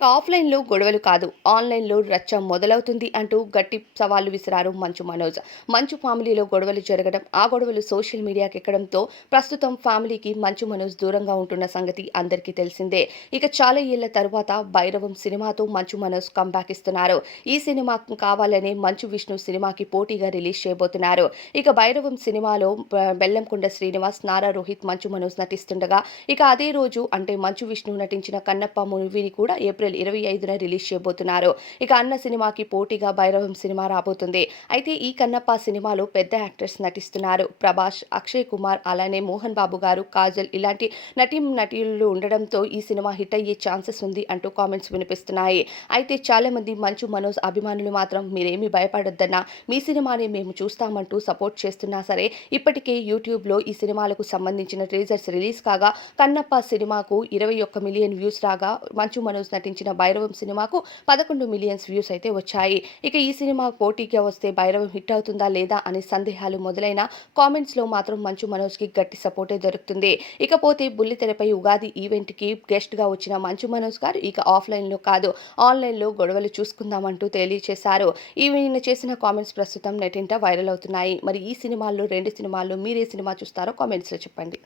ఇక ఆఫ్లైన్లో గొడవలు కాదు. ఆన్లైన్లో రచ్చ మొదలవుతుంది అంటూ గట్టి సవాళ్ళు విసిరారు మంచు మనోజ్. మంచు ఫ్యామిలీలో గొడవలు జరగడం ఆ గొడవలు సోషల్ మీడియాకి ఎక్కడంతో ప్రస్తుతం ఫ్యామిలీకి మంచు మనోజ్ దూరంగా ఉంటున్న సంగతి అందరికీ తెలిసిందే. ఇక చాలా ఏళ్ళ తరువాత భైరవం సినిమాతో మంచు మనోజ్ కంబ్యాక్ ఇస్తున్నారు. ఈ సినిమా కావాలనే మంచు విష్ణు సినిమాకి పోటీగా రిలీజ్ చేయబోతున్నారు. ఇక భైరవం సినిమాలో బ- బెల్లంకొండ శ్రీనివాస్ నారా రోహిత్ మంచు మనోజ్ నటిస్తుండగా ఇక అదే రోజు అంటే మంచు విష్ణు నటించిన కన్నప్ప మూవీని కూడా ఏప్రిల్ ఇరవై ఐదున రిలీజ్ చేయబోతున్నారు. ఇక అన్న సినిమాకి పోటీగా భైరవం సినిమా రాబోతుంది. అయితే ఈ కన్నప్ప సినిమాలో పెద్ద యాక్టర్స్ నటిస్తున్నారు. ప్రభాస్ అక్షయ్ కుమార్ అలానే మోహన్ బాబు గారు కాజల్ ఇలాంటి నటీ నటీలు ఉండడంతో ఈ సినిమా హిట్ అయ్యే ఛాన్సెస్ ఉంది అంటూ కామెంట్స్ వినిపిస్తున్నాయి. అయితే చాలా మంది మంచు మనోజ్ అభిమానులు మాత్రం మీరేమీ భయపడొద్దన్నా మీ సినిమానే మేము చూస్తామంటూ సపోర్ట్ చేస్తున్నా సరే ఇప్పటికే యూట్యూబ్లో ఈ సినిమాలకు సంబంధించిన ట్రేజర్స్ రిలీజ్ కాగా కన్నప్ప సినిమాకు ఇరవై ఒక్క మిలియన్ వ్యూస్ రాగా మంచు మనోజ్ నటించిన భైరవం సినిమాకు పదకొండు మిలియన్స్ వ్యూస్ అయితే వచ్చాయి. ఇక ఈ సినిమా పోటీగా వస్తే భైరవం హిట్ అవుతుందా లేదా అనే సందేహాలు మొదలైన కామెంట్స్లో మాత్రం మంచు మనోజ్కి గట్టి సపోర్టే దొరుకుతుంది. ఇకపోతే బుల్లితెరపై ఉగాది ఈవెంట్కి గెస్ట్గా వచ్చిన మంచు మనోజ్ గారు ఇక ఆఫ్లైన్లో కాదు ఆన్లైన్లో గొడవలు చూసుకుందామంటూ తెలియచేశారు. ఈవెన్ చేసిన కామెంట్స్ ప్రస్తుతం నెటింట వైరల్ అవుతున్నాయి. మరి ఈ సినిమాల్లో రెండు సినిమాల్లో మీరే సినిమా చూస్తారో కామెంట్స్లో చెప్పండి.